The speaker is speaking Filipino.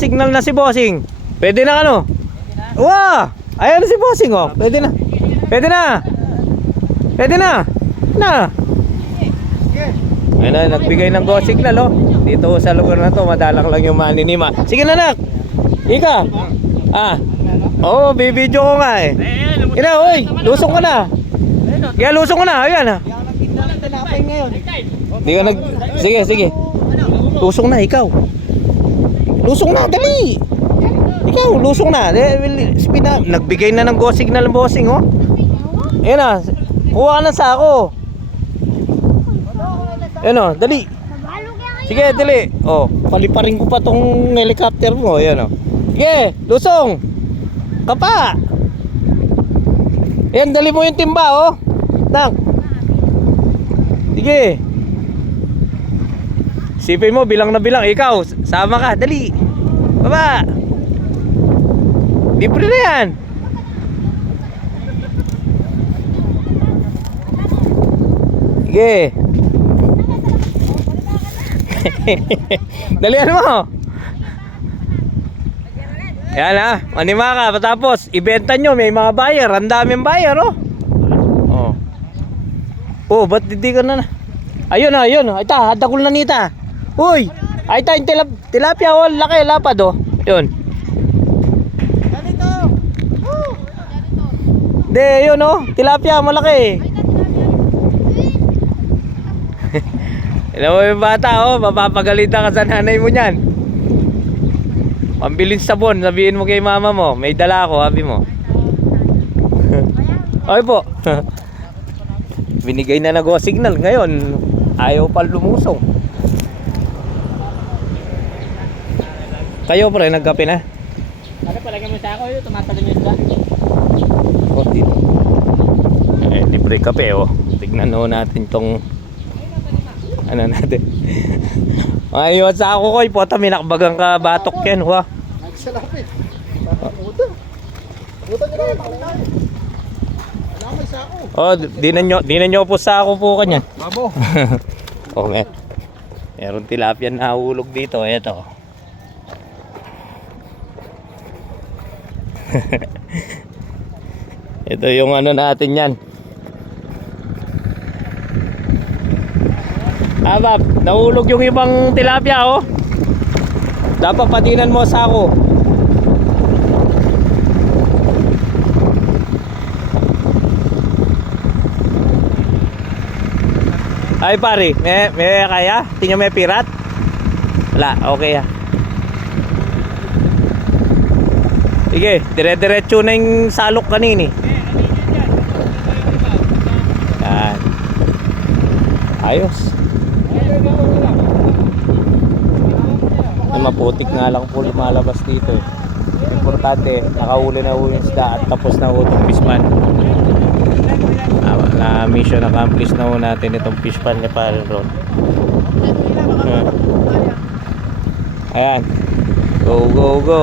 naka-signal na si Bossing. Pwede na ano? Wow! Ayan na si Bossing oh. Pwede na. Pwede na. Pwede na. Na. Ayun na, nagbigay ng go signal oh. Dito sa lugar na to, madalang lang yung maninima. Sige na nak. Ika. Ah. Oo, bibidyo ko nga eh. Ina, oy, lusong ka na. Kaya lusong ka na, ayan ha. Di ka nag... Sige, sige. Lusong na, ikaw. Lusong na, dali. Ikaw, lusong na. Nagbigay na ng go signal ng Bossing oh. Ayan na. Kuha ka ng sako. Ayan o, dali. Sige, dali. O, paliparin ko pa tong helicopter mo. Ayan o. Sige, lusong. Kapa. Ayan, dali mo yung timba o. Nang. Sige. Sipin mo, bilang na bilang. Ikaw, sama ka, dali. Baba. Libre na yan. Sige. Dalian mo. Yan ha, manima ka. Patapos, ibenta nyo, may mga buyer. Ang daming buyer oh. Oh, oh, ba't hindi ka na? Ayun na, ayun. Ay ta, hadakul na nita. Uy, ay ta, yung tilapia oh. Laki, lapad oh. Yun. Hindi, yun oh. Tilapia, malaki. Alam mo yung bata oh, mapapagalitan ka sa nanay mo niyan. Pambilin sabon, sabihin mo kay mama mo, may dala ako, sabi mo. Okay po. Binigay na go signal ngayon, ayaw pa lumusong. Kayo pre, nagkape na? Bakit palagay mo sa ako yun, tumatalon yung isda. Oh, dito. Eh, libre kape oh. Tignan natin tong ano natin. Ayun sa ako ko, ipota may nakbagang ka batok yan, wa. Nagsalapit. Puta. Puta nyo na makalain. Wala may sako. Oh, di na nyo po sa ako po kanyan. Babo. Oh, meron tilapia na nahulog dito, eto. Ito yung ano natin yan. Abab, nahulog yung ibang tilapia oh. Dapat patinan mo sa ako. Ay pare, may kaya? Tingnan may pirat? Wala, okay ah. Sige, dire-diretso na yung salok kanini. Yan. Ayos. Ay, maputik nga lang po lumalabas dito eh. Importante, nakahuli na ho yung isda at tapos na ho itong fishpan. Na mission accomplished na ho natin itong fishpan ni Pare Ron. Ayan. Go, go, go.